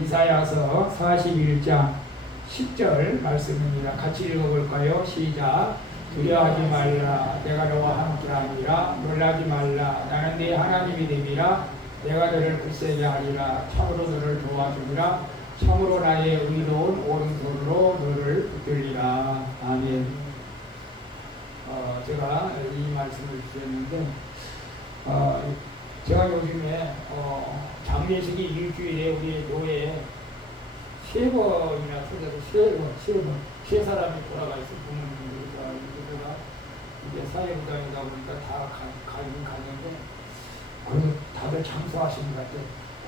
이사야서 41장 10절 말씀입니다. 같이 읽어볼까요? 시작. 두려워하지 말라. 내가 너와 함께하니라. 놀라지 말라. 나는 네 하나님이 됨이라. 내가 너를 굳세게 하리라. 참으로 너를 도와주리라. 참으로 나의 의로운 오른손으로 너를 붙들리라. 아멘. 제가 이 말씀을 드렸는데 제가 요즘에 장례식이 일주일에 우리 교회에 3번이나 터져서 세 사람이 돌아가 있어. 부모님들이. 제가 이제 사회부장이다 보니까 다 가긴 가는데 그래도 다들 장수하시는 것 같아.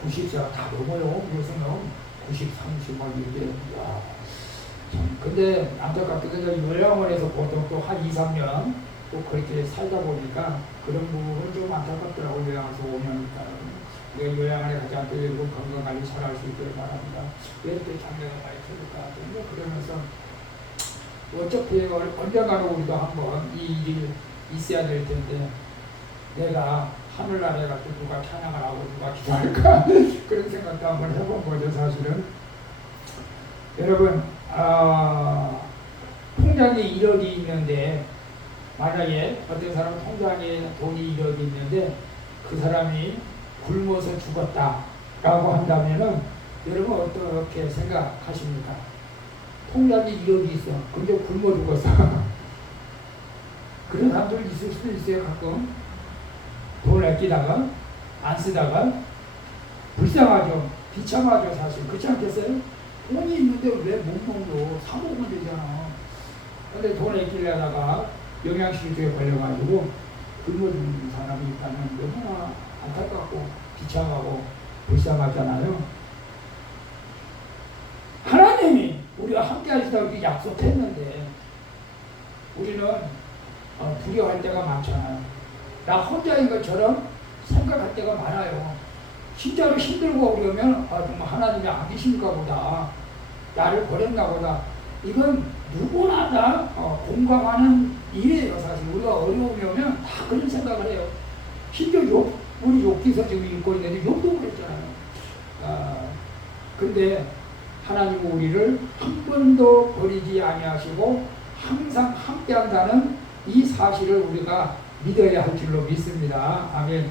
90세가 다 넘어요. 요새는 90, 30 막 이렇게. 야, 참. 근데 안타깝게도 요양원에서 보통 또 한 2, 3년 또 그렇게 살다 보니까 그런 부분은 좀 안타깝더라고요. 요양원에서 5년이니까. 내가 요양원에 가지 않게 되고 건강관리 잘 할 수 있도록 바랍니다. 왜 이렇게 장래가 많이 틀릴까? 그러면서 어차피 언젠가는 우리도 한번 이 일이 있어야 될 텐데 내가 하늘나라에 가서 누가 찬양을 하고 누가 기도할까? 그런 생각도 한번 해본 거죠, 사실은. 여러분, 통장에 1억이 있는데 만약에 어떤 사람 통장에 돈이 1억이 있는데 그 사람이 굶어서 죽었다라고 한다면은 여러분 어떻게 생각하십니까? 통장에 1억이 있어. 근데 굶어 죽었어. 그런 사람들 있을 수도 있어요. 가끔 돈을 아끼다가 안 쓰다가 불쌍하죠. 비참하죠. 사실 그렇지 않겠어요? 돈이 있는데 왜 못 먹노? 사 먹으면 되잖아. 근데 돈을 아끼려다가 영양실조에 걸려가지고 굶어 죽는 사람이 있다면 너무나 안타깝고 비참하고 불쌍하잖아요. 하나님이 우리가 함께 하시다고 이렇게 약속했는데 우리는 두려워할 때가 많잖아요. 나 혼자인 것처럼 생각할 때가 많아요. 진짜로 힘들고 그러면 정말 하나님이 안 계신가 보다. 나를 버렸나 보다. 이건 누구나 다 공감하는 일이에요. 사실 우리가 어려움이 오면 다 그런 생각을 해요. 심지어 우리 욥기서 지금 읽고 있는데 욥도 그랬잖아요. 근데 하나님은 우리를 한 번도 버리지 아니하시고 항상 함께한다는 이 사실을 우리가 믿어야 할 줄로 믿습니다. 아멘.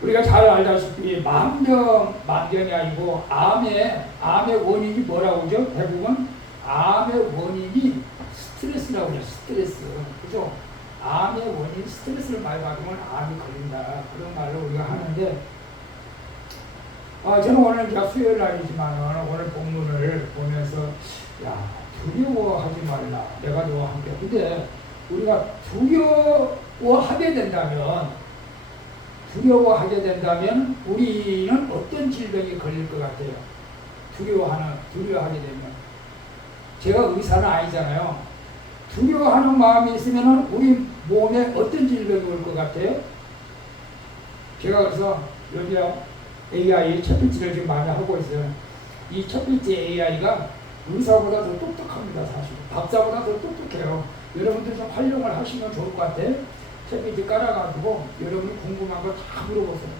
우리가 잘 알다시피 만병이 아니고 암의 원인이 뭐라고 그러죠? 대부분 암의 원인이 스트레스라고 해요. 스트레스. 그죠? 암의 원인, 스트레스를 많이 받으면 암이 걸린다. 그런 말을 우리가 하는데 저는 오늘 수요일 날이지만 오늘 본문을 보면서 두려워하지 말라. 내가 너와 함께. 근데 우리가 두려워하게 된다면 우리는 어떤 질병이 걸릴 것 같아요? 두려워하게 되면. 제가 의사는 아니잖아요. 두려워하는 마음이 있으면 우리 몸에 어떤 질병이 올 것 같아요? 제가 그래서 요즘 AI 챗피티를 지금 많이 하고 있어요. 이 챗피티 AI가 의사보다 더 똑똑합니다. 사실 박사보다 더 똑똑해요. 여러분들 좀 활용을 하시면 좋을 것 같아요. 챗피티 깔아가지고 여러분이 궁금한 거 다 물어보세요.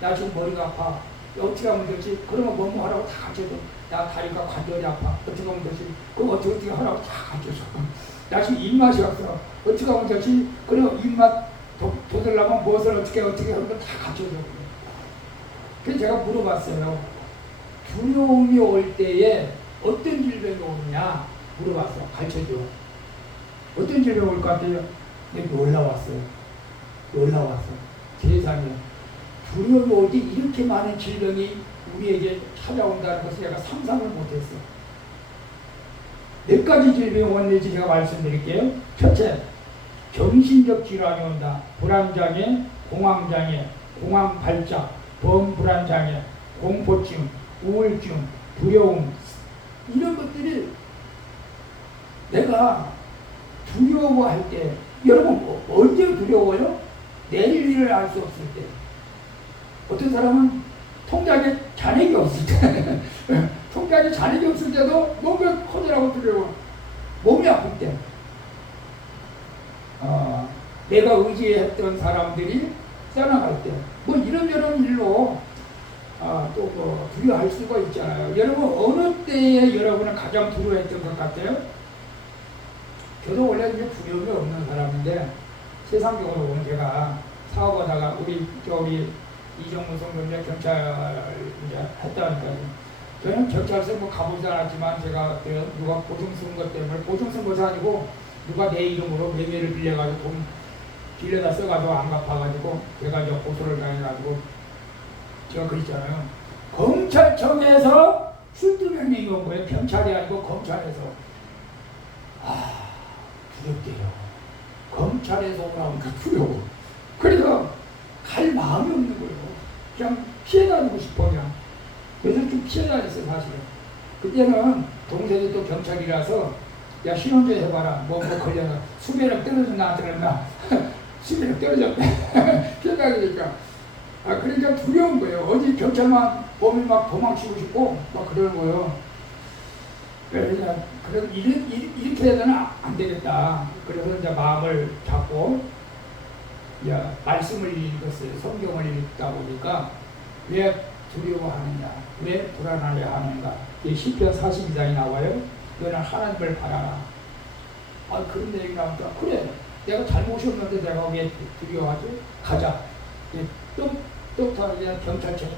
나 지금 머리가 아파. 어떻게 하면 되지? 그러면 뭐뭐 하라고 다 가르쳐줘. 나 다리가 관절이 아파. 어떻게 하면 되지? 그럼 어떻게 하라고 다 가르쳐줘. 나 지금 입맛이 없어. 어떻게 하면 되지? 그럼 입맛 돋으려면 무엇을 어떻게 하면 다 가르쳐줘. 그래서 제가 물어봤어요. 두려움이 올 때에 어떤 질병이 오느냐 물어봤어요. 가르쳐줘. 어떤 질병이 올 것 같아요? 근데 놀라웠어요. 세상에. 두려움이 올 때 이렇게 많은 질병이 우리에게 찾아온다는 것을 제가 상상을 못했어요. 몇 가지 질병이 오는지 제가 말씀드릴게요. 첫째, 정신적 질환이 온다. 불안장애, 공황장애, 공황발작, 범불안장애, 공포증, 우울증, 두려움, 이런 것들이 내가 두려워할 때, 여러분 언제 두려워요? 내일 일을 알 수 없을 때. 어떤 사람은 통장에 잔액이 없을 때 통장에 잔액이 없을 때도 너무 커져라고 두려워. 몸이 아플 때. 내가 의지했던 사람들이 떠나갈 때. 뭐 이런저런 일로 또 두려워할 수가 있잖아요. 여러분 어느 때에 여러분은 가장 두려워했던 것 같아요? 저도 원래 이제 두려움이 없는 사람인데 세상적으로 보면 제가 사업하다가 우리 이정무 성교자 경찰 이제 했다니까요. 저는 경찰서 뭐 가보지 않았지만 제가 누가 보증 쓴 것 때문에 보증 쓴 것이 아니고 누가 내 이름으로 매매를 빌려가지고 돈 빌려다 써가지고 안 갚아가지고 제가 이제 고소를 당해가지고 제가 그랬잖아요. 검찰청에서 출두명령이 온 거예요. 경찰이 아니고 검찰에서. 두렵대요. 검찰에서 오라니까 두려워. 그래서 갈 마음이 없는 거예요. 그냥 피해 다니고 싶어 그냥. 그래서 좀 피해 다녔어요 사실은. 그때는 동생이 또 경찰이라서 야 신원조 해봐라. 뭐 걸려서 수배력 떨어졌나 안 떨어졌나. 수배력 떨어졌대. 피해 다니니까. 그러니까 두려운 거예요. 어디 경찰만 보면 막 도망치고 싶고 막 그러는 거예요. 그래서 이렇게 해서는 안 되겠다. 그래서 이제 마음을 잡고 말씀을 읽었어요. 성경을 읽다 보니까 왜 두려워하느냐, 왜 불안하려 하는가. 시편 42장이 나와요. 너는 하나님을 바라라. 그런 얘기 나오니까 그래 내가 잘못이 없는데 내가 왜 두려워하지? 가자. 똑똑하게 경찰청에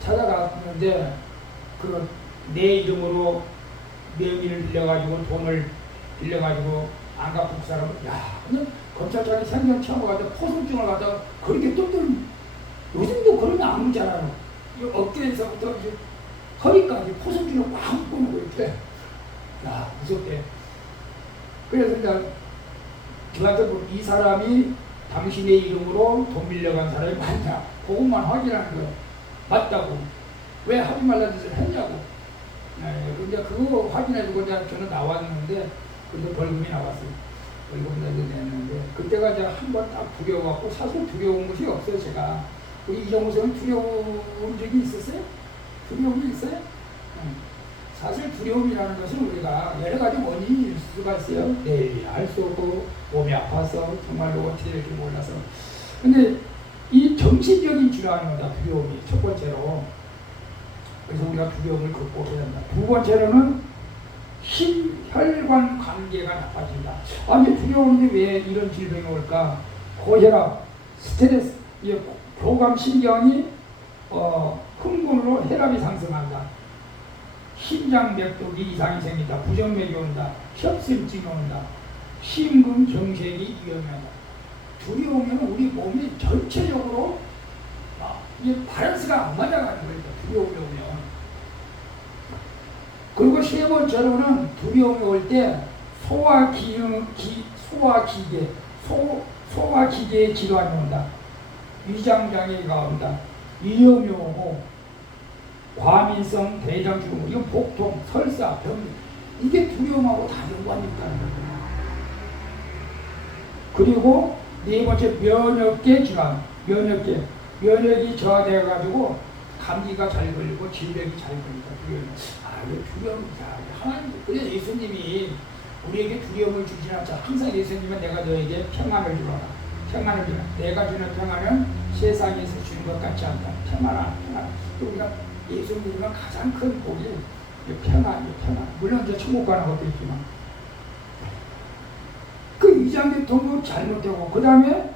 찾아갔는데 내 이름으로 명의를 빌려가지고 돈을 빌려가지고 안 갚은 그 사람은 근데 검찰청에 생전 처음 가서 포승증을 갖다가 그렇게 뜯는 요즘도 그런 거 안 묻잖아요. 어깨에서부터 허리까지 포승증을 꽉 묶어놓고 이렇게 무섭대. 그래서 이제 저한테 이 사람이 당신의 이름으로 돈 빌려간 사람이 맞냐 그것만 확인하는 거예요. 맞다고. 왜 하지 말라는 짓을 했냐고. 근데 그거 확인해주고 저는 나왔는데 그래서 벌금이 나왔어요. 벌금 냈는데 그때가 이제 한 번 딱 두려워갖고 사실 두려운 것이 없어요. 제가 우리 이정우 선생님 두려운 적이 있었어요? 두려움이 있어요? 사실 두려움이라는 것은 우리가 여러 가지 원인이 있을 수가 있어요. 내일이 알 수 없고 몸이 아파서 정말로 어떻게 될지 몰라서. 근데 이 정신적인 질환입니다. 두려움이 첫 번째로. 그래서 우리가 두려움을 극복해야 한다. 두 번째로는 심혈관 관계가 나빠진다. 두려움이 왜 이런 질병이 올까? 고혈압, 스트레스, 교감신경이 흥분으로 혈압이 상승한다. 심장맥독이 이상이 생긴다. 부정맥이 온다. 협심증이 온다. 심근경색이 위험하다. 두려우면 우리 몸이 전체적으로 밸런스가 안 맞아가는 거예요. 두려움이 오면. 그리고 세 번째로는 두려움이 올 때 소화기계의 질환이 온다. 위장장애가 온다. 위염이 오고 과민성 대장증후, 이거 복통, 설사, 변비, 이게 두려움하고 다 연관이 있다는 거예요. 그리고 네 번째 면역계 질환, 면역이 저하되어가지고 감기가 잘 걸리고 질병이 잘 걸린다. 두려움이다. 하나님, 그래서 예수님이 우리에게 두려움을 주지 않자. 항상 예수님은 내가 너에게 평안을 주라. 평안을 주라. 내가 주는 평안은 세상에서 주는 것 같지 않다. 평안. 우리가 예수님은 가장 큰 복이 평안. 물론 이제 천국 가는 것도 있지만 그 위장계통도 잘못되고 그 다음에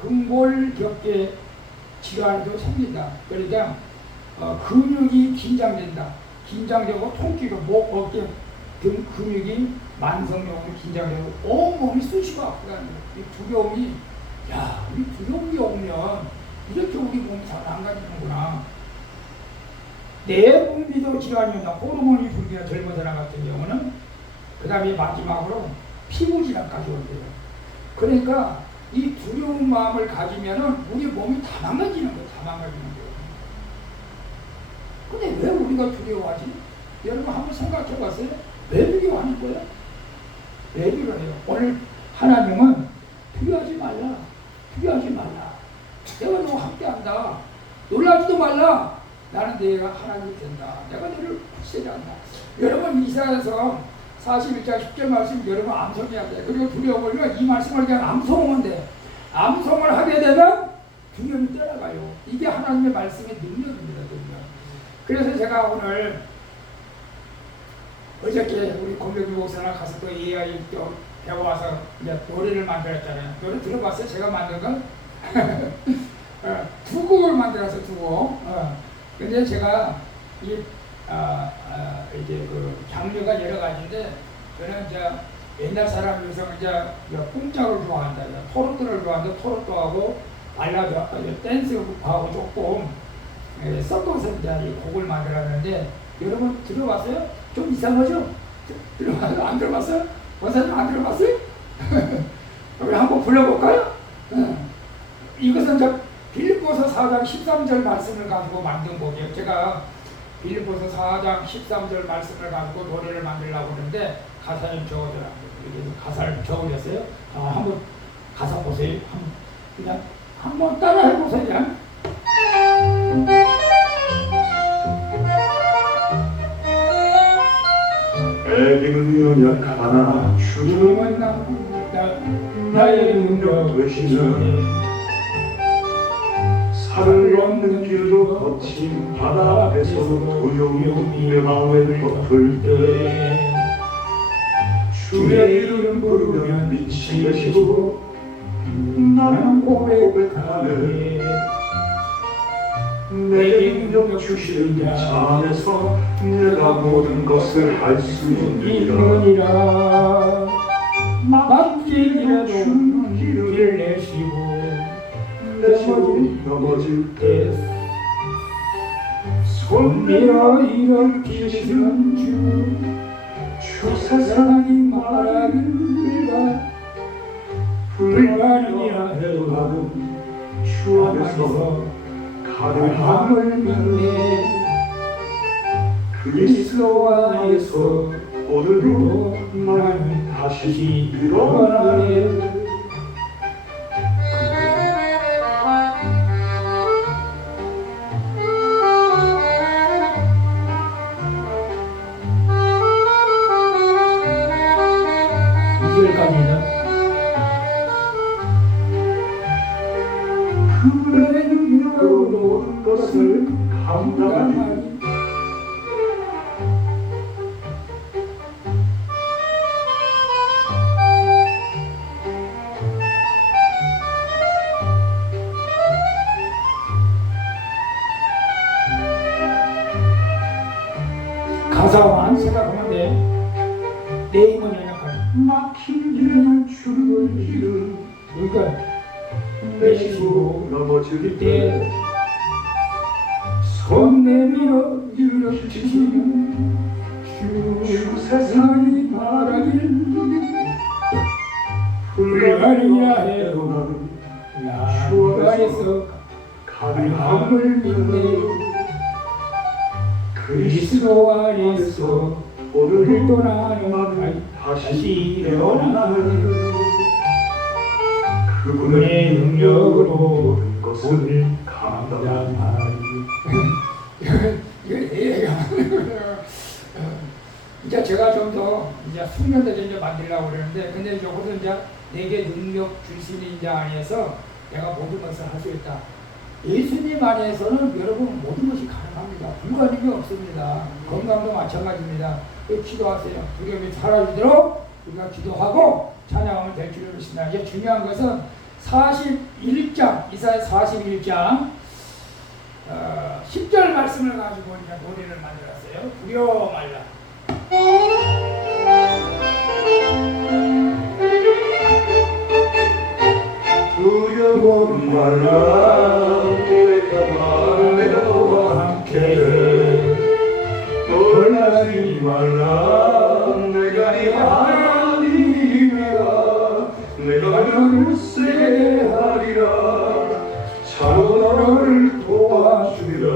근골격계 질환도 생긴다. 그러니까 근육이 긴장된다. 긴장되고 통증이 목, 어깨 등 근육이 만성적으로 긴장되고 온몸이 쑤시고 아프다는 거예요. 이 두려움이 우리 두려움이 오면 이렇게 우리 몸이 잘 안 가지는구나. 내분비도 질환이 온다. 호르몬이 분비가 젊은 사람 같은 경우는 그 다음에 마지막으로 피부 질환까지 온대요. 그러니까 이 두려운 마음을 가지면은 우리 몸이 다 망가지는 거예요. 근데 왜 우리가 두려워하지? 여러분 한번 생각해 봤어요? 왜 두려워하는 거예요? 왜 두려워해요? 오늘 하나님은 두려워하지 말라. 내가 너와 함께한다. 놀라지도 말라. 나는 내가 하나님이 된다. 내가 너를 구세한다. 여러분 이사야서 41장 10절 말씀 여러분 암송해야 돼. 그리고 두려워하면 이 말씀을 그냥 암송하면 돼. 암송을 하게 되면 두려움이 떠나가요. 이게 하나님의 말씀의 능력입니다. 능력. 그래서 제가 오늘 어저께 우리 권병규 목사랑 가서 또 AI 또 배워와서 이제 노래를 만들었잖아요. 노래 들어봤어요? 제가 만든 건? 두 곡을 만들어서 두 곡. 근데 제가 이제 그 장르가 여러 가지인데 저는 이제 옛날 사람에서 이제 뽕짝을 좋아한다, 토로트를 좋아한다, 토로트 하고 발라드, 댄스하고 조금 섞어서 이제 이 곡을 만들었는데 여러분 들어봤어요? 좀 이상하죠? 들어봤어요? 안 들어봤어요? 원사님 안 들어봤어요? 우리 한번 불러볼까요? 이것은 이제 빌립보서 4장 13절 말씀을 가지고 만든 곡이에요. 제가 빌립보서 4장 13절 말씀을 가지고 노래를 만들려고 하는데 가사를 적어주라고 가사를 적어줬어요. 한번 가사 보세요. 그냥 한번 따라 해보세요. 그냥. 애기는 연약하나 주님은 나의 능력 되시는 살을 없는 길도 거친 바다 앞에서도 두려움이 내 마음을 덮을 때 주의 이름 부르면 빛이 되시고 나는 고백하네 내게 능력 주시는 자 안에서 내가 모든 것을 할 수 있느니라 막길이라도 길을 내시고 넘어질 때 손들어 일으키시는 주 세상이 말하기가 불가능이라 해도 나는 주 안에서 가능함을 믿네 그리스도 안에서 오늘도 나는 다시 일어나네 그의 능력으로 모든 것을 감당하니 가사만 생각하면 돼. 내 힘은 연약한 막힌 길을 주는 길은 그러니까 내쉬고 넘어질 때 손 내밀어 일으키시는 주 세상이 말하길 불가능이라 해도 나는 주 안에서 가능함을 믿네 그리스도 안에서 오늘도 나는 나는 다시 다시 일어나는 일어나는 그분의 능력으로 모든 것을 감당하니 이거 얘기가 이제 제가 좀 더 이제 숙련돼서 이제 만들려고 그러는데 근데 이것은 이제 내게 능력 주시는 자 안에서 내가 모든 것을 할 수 있다. 예수님 안에서는 여러분 모든 것이 가능합니다. 불가능이 없습니다. 건강도 마찬가지입니다. 기도하세요. 두려움이 사라지도록 우리가 기도하고 찬양하면 될 줄을 믿습니다. 이제 중요한 것은 41장, 이사야 41장 10절 말씀을 가지고 이제 노래를 만들었어요. 두려워 말라. 두려워 말라 내가 너와 함께 놀라지 말라 내가 네 하나님이라 내가 너를 세게 하리라 차고 너를 도와주리라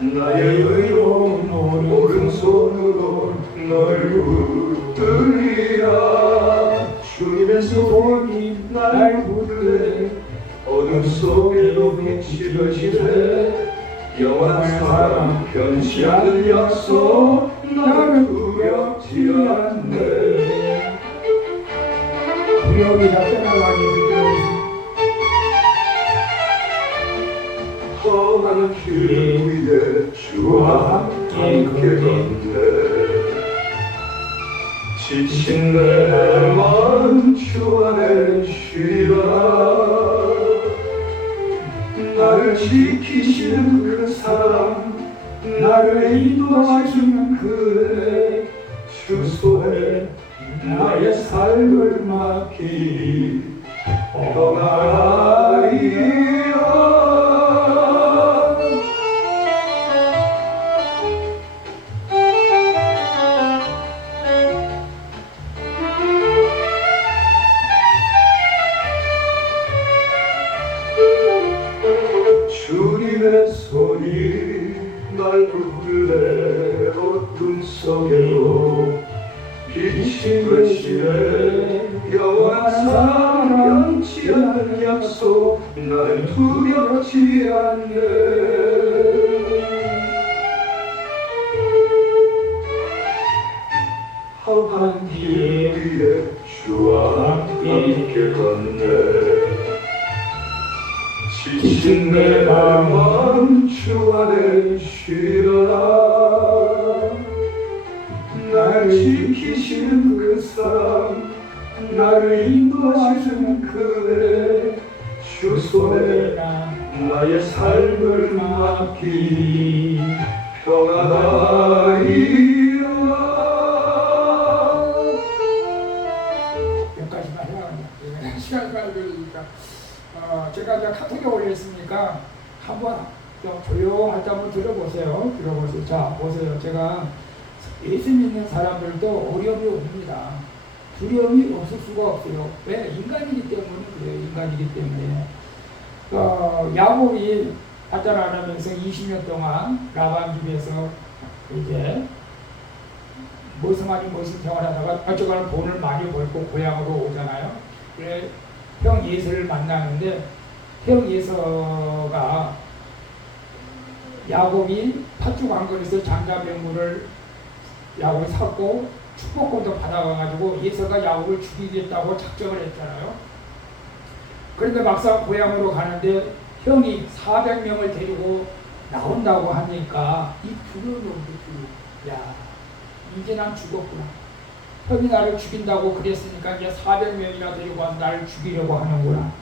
나의 의로운 오른손으로 너를 붙들리라 주님의 손이 날 붙들네 어둠 속에도 빛이 되시네 영원한 사랑 변치 않는 약속 나를 두렵지 않네 두려움이 다 떠나가니 떠나는 길 위에 주와 함께 걷네. 지친 내 마음 주 안에 쉬라. 나를 지키시는 그 사랑, 나를 인도하시는 그 주 손에 나의 삶을 맡기리. 평안하리라. 주님의 손이 날 부르네. 어둠 속에도 빛이 되시네. 영원한 사랑 치 않는 약속 난 두렵지 않네. 험한 길 위에 주와 함께 걷네. 지친 내 마음 주 안에 쉬라. 나를 지키시는 그 사람, 나를 인도하시는 그의 주 손에 나의 삶을 맡기리. 평안하리라. 여기까지만 해야 시간이 빨리 걸리니까 제가 이제 카톡에 올렸으니까 한번 좀 조용할 때 한번 들어보세요. 자, 보세요. 제가 예수 믿는 사람들도 어려움이 옵니다. 두려움이 없을 수가 없어요. 왜? 인간이기 때문에 그래요. 인간이기 때문에. 야곱이 발달 안 하면서 20년 동안 라반 집에서 이제 무슨 아닌 무슨 생활하다가 어쩌거나 돈을 많이 벌고 고향으로 오잖아요. 그래 형 예서를 만나는데 형 예서가 야곱이 팥죽 왕건에서 장자병물을 야곱이 샀고 축복권도 받아가지고 예서가 야곱을 죽이겠다고 작정을 했잖아요. 그런데 막상 고향으로 가는데 형이 400명을 데리고 나온다고 하니까 이 두려운 놈들, 야 이제 난 죽었구나. 형이 나를 죽인다고 그랬으니까 이제 400명이나 데리고 와서 나를 죽이려고 하는구나.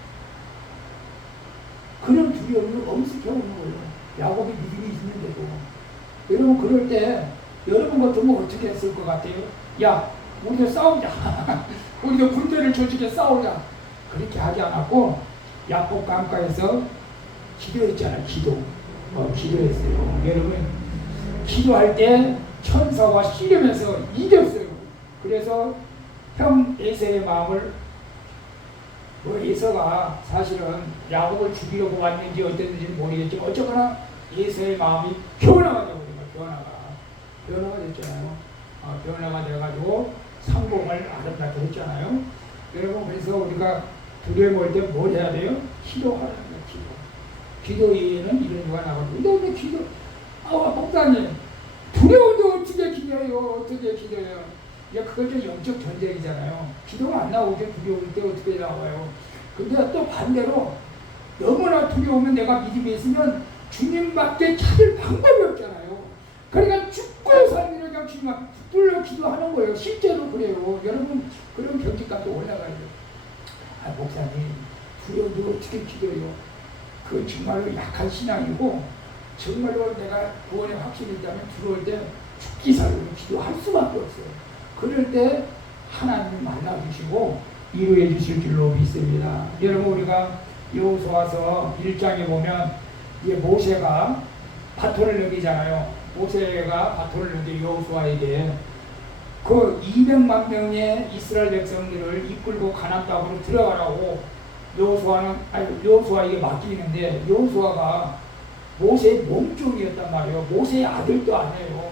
그런 두려움이 엄습해 오는 거예요. 야곱이 믿음이 있는데도. 여러분 그럴 때 여러분 같으면 어떻게 했을 것 같아요? 야 우리도 싸우자. 우리도 군대를 조직해 싸우자. 그렇게 하지 않았고 야곱 강가에서 기도했잖아요. 기도했어요. 여러분 기도할 때 천사와 씨름해서 이겼어요. 그래서 형 에서의 마음을 에서가 사실은 야곱을 죽이려고 왔는지 어땠는지 모르겠지만 어쨌거나 에서의 마음이 변화가 되거든요. 변화가 됐잖아요. 변화가 돼가지고 상봉을 아름답게 했잖아요. 여러분 그래서 우리가 두려움 올 때 뭘 해야 돼요? 기도하라는 거예요. 기도 이외에는 이런 이유가 나거든요. 근데 기도 목사님 두려운데 어떻게 기도해요? 이제 그건 좀 영적 전쟁이잖아요. 기도가 안 나오죠. 두려울 때 어떻게 나와요? 근데 또 반대로 너무나 두려우면 내가 믿음이 있으면 주님밖에 찾을 방법이 없잖아요. 그러니까 죽고 살기를 그냥 주님 앞에 붙들려 기도하는 거예요. 실제로 그래요. 여러분 그런 경지까지 올라가요. 목사님 두려운데 어떻게 기도해요? 그건 정말로 약한 신앙이고 정말로 내가 구원의 확신이 있다면 두려울 때 죽기 살기로 기도할 수밖에 없어요. 그럴 때 하나님 만나주시고 이루해 주실 줄로 믿습니다. 여러분 우리가 여호수아서 1장에 보면 이제 모세가 바톤을 넘기잖아요. 모세가 바톤을 넘기 여호수아에게 그 200만 명의 이스라엘 백성들을 이끌고 가나안 땅으로 들어가라고 여호수아에게 맡기는데 여호수아가 모세의 몸종이었단 말이에요. 모세의 아들도 아니에요.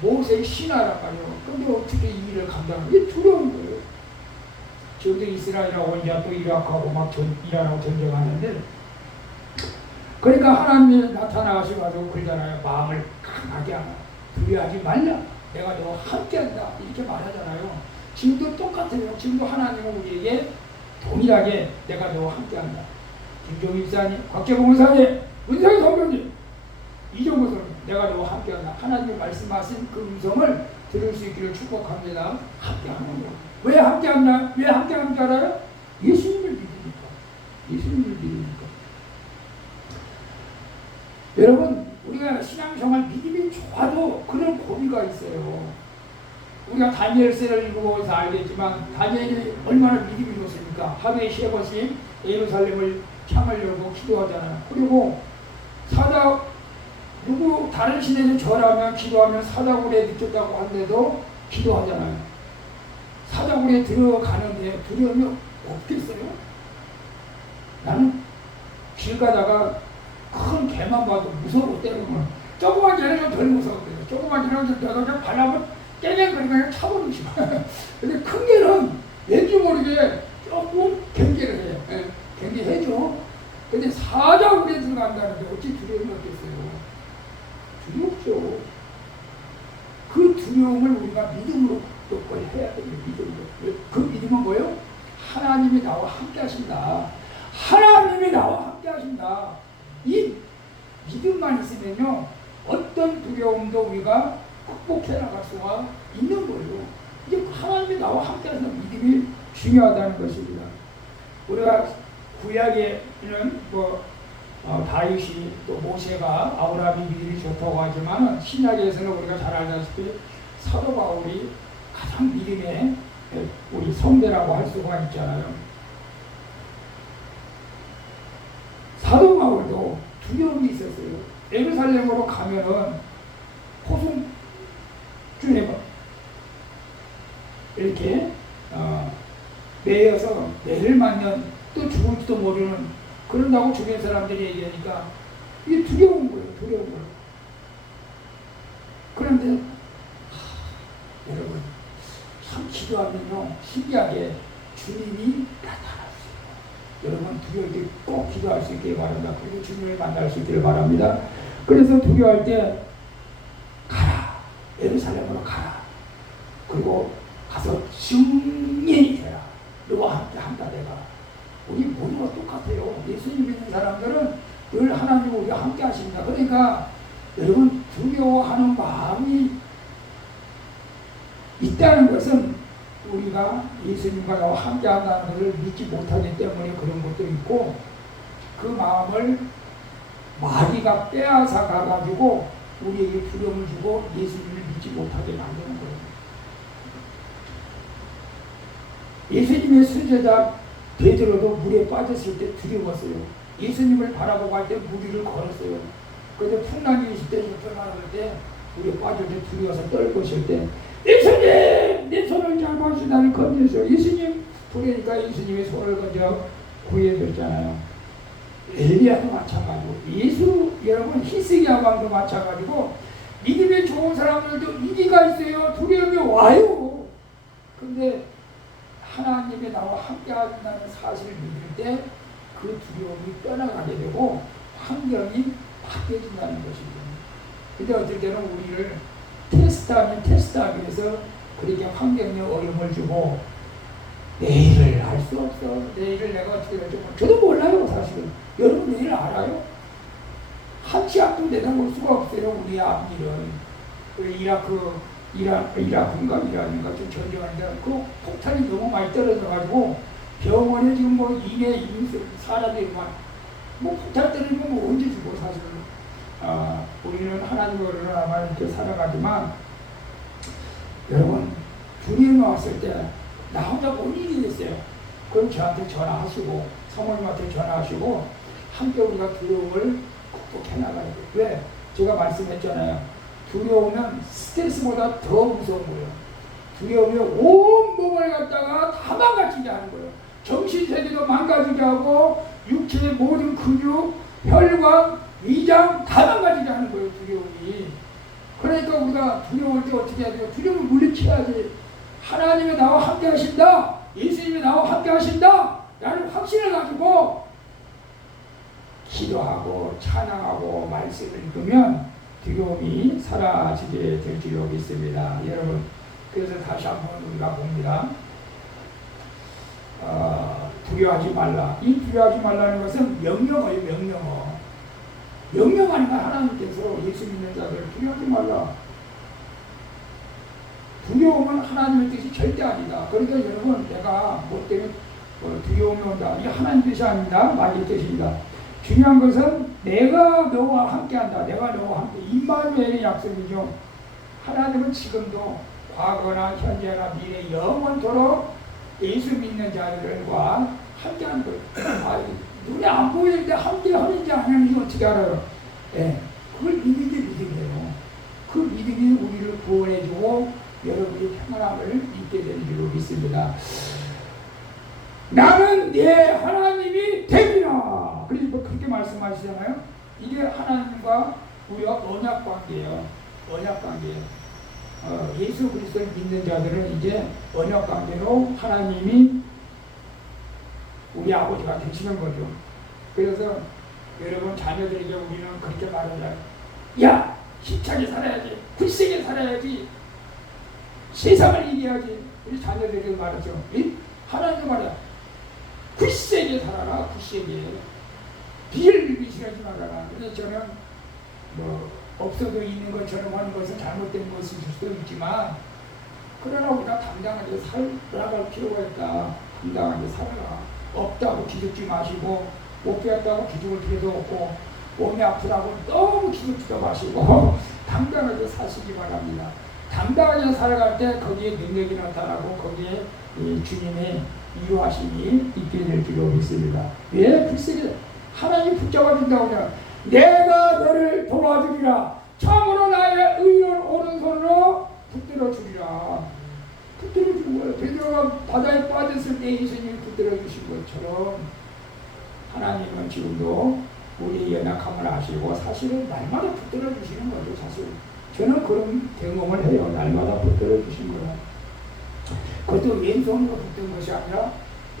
모세의 신하란 말이에요. 근데 어떻게 이 일을 감당하는 게 두려운 거예요. 지금도 이스라엘하고 이제 또 이라크하고 막 이란하고 전쟁하는데 그러니까 하나님이 나타나셔가지고 그러잖아요. 마음을 강하게 하라. 두려워하지 말라. 내가 너와 함께한다. 이렇게 말하잖아요. 지금도 똑같아요. 지금도 하나님은 우리에게 동일하게 내가 너와 함께한다. 김종희 집사님, 곽재봉 목사님, 문상희 선교님 내가 너와 함께한다. 하나님이 말씀하신 그 음성을 들을 수 있기를 축복합니다. 함께하는 거예요. 왜 함께한다? 왜 함께하는 줄 알아요? 예수님을 믿으니까. 예수님을 믿으니까. 여러분, 우리가 신앙생활 믿음이 좋아도 그런 고비가 있어요. 우리가 다니엘서를 읽어보면서 알겠지만 다니엘이 얼마나 믿음이 좋습니까? 하루에 3번씩 예루살렘을 창을 열고 기도하잖아요. 그리고 누구 다른 신에게 절하면 기도하면 사다구리에 느꼈다고 하는데도 기도하잖아요. 사다구리에 들어가는데 두려움이 없겠어요? 나는 길 가다가 큰 개만 봐도 무서워 때리면 조그만 개는 덜 무서워요. 조그만 개는 내가 그냥 발라면 깨갱거리고 그냥 차버리지. 근데 큰 개는 왠지 모르게 조금 경계를 해요. 예, 경계해줘. 근데 사자구리에 들어간다는데 어찌 두려움이 없겠어요? 두렵죠. 그 두려움을 우리가 믿음으로 극복해야 돼요. 믿음으로. 그 믿음은 뭐예요? 하나님이 나와 함께 하신다. 하나님이 나와 함께 하신다. 이 믿음만 있으면요, 어떤 두려움도 우리가 극복해 나갈 수가 있는 거예요. 이제 하나님이 나와 함께 하시는 믿음이 중요하다는 것입니다. 우리가 구약에는 다윗이 또 모세가 아브라함이 믿음이 좋다고 하지만 신약에서는 우리가 잘 알다시피 사도 바울이 가장 믿음의 우리 선배라고 할 수가 있잖아요. 사도 바울도 두려움이 있었어요. 예루살렘으로 가면은 포승줄에 이렇게 매여서 매를 맞는 또 죽을지도 모르는 그런다고 주변 사람들이 얘기하니까 이게 두려운 거예요. 두려운 거예요. 그런데 여러분 참 기도하면요 신기하게 주님이 나타났어요. 여러분 두려울 때 꼭 기도할 수 있기를 바랍니다. 그리고 주님을 만날 수 있기를 바랍니다. 그래서 두려워할 때 가라. 예루살렘으로 가라. 그리고 가서 증인이 되라. 너와 함께 한다 내가. 우리 모두가 똑같아요. 예수님 믿는 사람들은 늘 하나님 우리가 함께 하십니다. 그러니까 여러분 두려워하는 마음이 있다는 것은 우리가 예수님과 나와 함께 한다는 것을 믿지 못하기 때문에 그런 것도 있고, 그 마음을 마귀가 빼앗아 가가지고 우리에게 두려움을 주고 예수님을 믿지 못하게 만드는 거예요. 예수님의 순례자 베드로도 물에 빠졌을 때 두려웠어요. 예수님을 바라보고 할 때 무리를 걸었어요. 그런데 풍랑이 있을 때 옆에 때 물에 빠질 때 두려워서 떨고 있을 때 예수님! 내 손을 잡아서 나를 건져서 예수님! 그러니까 예수님의 손을 건져 구해줬잖아요. 엘리야도 마찬가지고 여러분 히스기야 왕도 마찬가지고 믿음이 좋은 사람들도 위기가 있어요. 두려움이 와요. 근데 하나님이 나와 함께 한다는 사실을 믿을 때 그 두려움이 떠나가게 되고 환경이 바뀌어진다는 것입니다. 근데 어떨 때는 우리를 테스트하기 위해서 그렇게 환경에 어려움을 주고 내일을 알 수 없어. 내일을 내가 어떻게 될지 저도 몰라요. 사실은. 여러분 내일 알아요? 한 치 앞도 내다볼 수가 없어요. 우리 앞일은. 이라크인가 좀 전쟁하는데 그 폭탄이 너무 많이 떨어져가지고 병원에 지금 뭐 사람들이 뭐 폭탄 때리면 뭐 언제 죽어 사실은. 우리는 하나님으로는 아마 이렇게 살아가지만 여러분 두려움이 왔을 때 나 혼자 뭔 일이 됐어요. 그럼 저한테 전화하시고 사모님한테 전화하시고 함께 우리가 두려움을 극복해 나가야 돼요. 왜? 제가 말씀했잖아요. 두려우면 스트레스보다 더 무서운 거예요. 두려움이 온 몸을 갖다가 다 망가지게 하는 거예요. 정신세계도 망가지게 하고 육체의 모든 근육, 혈관, 위장 다 망가지게 하는 거예요. 두려움이. 그러니까 우리가 두려울 때 어떻게 해야 돼요? 두려움을 물리쳐야지. 하나님이 나와 함께 하신다. 예수님이 나와 함께 하신다. 라는 확신을 가지고 기도하고 찬양하고 말씀을 읽으면 두려움이 사라지게 될 줄로 믿습니다. 여러분, 그래서 다시 한번 우리가 봅니다. 두려워하지 말라. 이 두려워하지 말라는 것은 명령어예요. 명령하니까 하나님께서 예수 믿는 자들 두려워하지 말라. 두려움은 하나님의 뜻이 절대 아니다. 그러니까 여러분, 내가 뭐 때문에 두려움이 온다, 이게 하나님 뜻이 아닙니다. 마귀의 뜻입니다. 중요한 것은 내가 너와 함께한다. 내가 너와 함께. 임마누엘의 약속이죠. 하나님은 지금도 과거나 현재나 미래 영원토록 예수 믿는 자들과 함께하는 거예요. 눈에 안 보이는데 함께하는지 안 하는지 어떻게 알아요? 예, 그걸 믿는 게 믿음이에요. 그 믿음이 우리를 구원해주고 여러분이 평안함을 입게 되는 줄로 믿습니다. 나는 내 하나님이 되리라. 그래서 그렇게 말씀하시잖아요. 이게 하나님과 우리가 언약 관계예요. 언약 관계예요. 예수 그리스도를 믿는 자들은 이제 언약 관계로 하나님이 우리 아버지가 되시는 거죠. 그래서 여러분 자녀들에게 우리는 그렇게 말하잖아요. 야, 힘차게 살아야지. 굳세게 살아야지. 세상을 이겨야지. 우리 자녀들에게 말하죠. 하나님 말이야. 굳세게 살아라. 굳세게. 비를 미치지 말아라. 그래서 저는 뭐 없어도 있는 것처럼 하는 것은 잘못된 것일 수도 있지만, 그러나 우리가 당당하게 살아갈 필요가 있다. 당당하게 살아라. 없다고 기죽지 마시고, 못 배웠다고 기죽을 필요도 없고, 몸이 아프다고 너무 기죽지도 마시고 당당하게 사시기 바랍니다. 당당하게 살아갈 때 거기에 능력이 나타나고 거기에 주님의 이루하심이 있게 될 줄로 믿습니다. 왜? 글쎄 하나님 붙잡아준다고 하면 내가 너를 도와주리라. 참으로 나의 의를 오른손으로 붙들어 주리라. 붙들어 주는 거예요. 베드로가 바다에 빠졌을 때 예수님이 붙들어 주신 것처럼 하나님은 지금도 우리의 연약함을 아시고 사실은 날마다 붙들어 주시는 거죠. 사실 저는 그런 경험을 해요. 날마다 붙들어 주신 거예요. 그것도 왼손으로 붙든 것이 아니라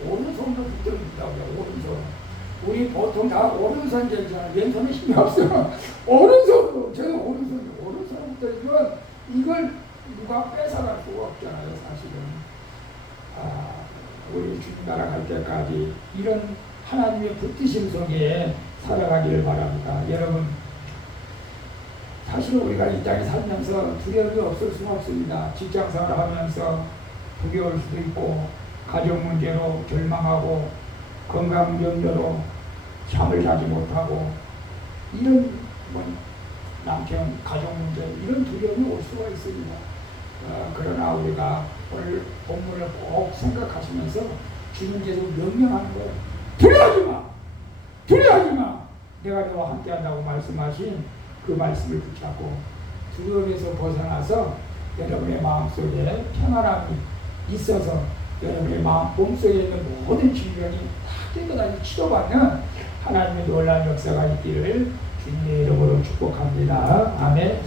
오른손으로 붙들어준다고 해요. 오른손. 우리 보통 다 오른손이잖아요. 왼손에 힘이 없어. 오른손으로. 저는 오른손으로 붙들어주면 이걸 누가 뺏어갈 수가 없잖아요. 사실은. 우리 주님 나라 갈 때까지 이런 하나님의 붙드심 속에 살아가기를 바랍니다. 여러분, 사실 우리가 이 땅에 살면서 두려움이 없을 수가 없습니다. 직장생활을 하면서 두려울 수도 있고, 가정 문제로 절망하고, 건강 염려로 잠을 자지 못하고, 이런 남편, 가정 문제, 이런 두려움이 올 수가 있습니다. 그러나 우리가 오늘 본문을 꼭 생각하시면서 주님께서 명령하는 거예요. 두려워하지 마! 두려워하지 마! 내가 너와 함께 한다고 말씀하신 그 말씀을 붙잡고 두려움에서 벗어나서 여러분의 마음속에 평안함이 있어서 여러분의 몸속에 있는 모든 질병이 다 깨끗하게 치료받는 하나님의 놀라운 역사가 있기를 주님의 이름으로 축복합니다. 아멘.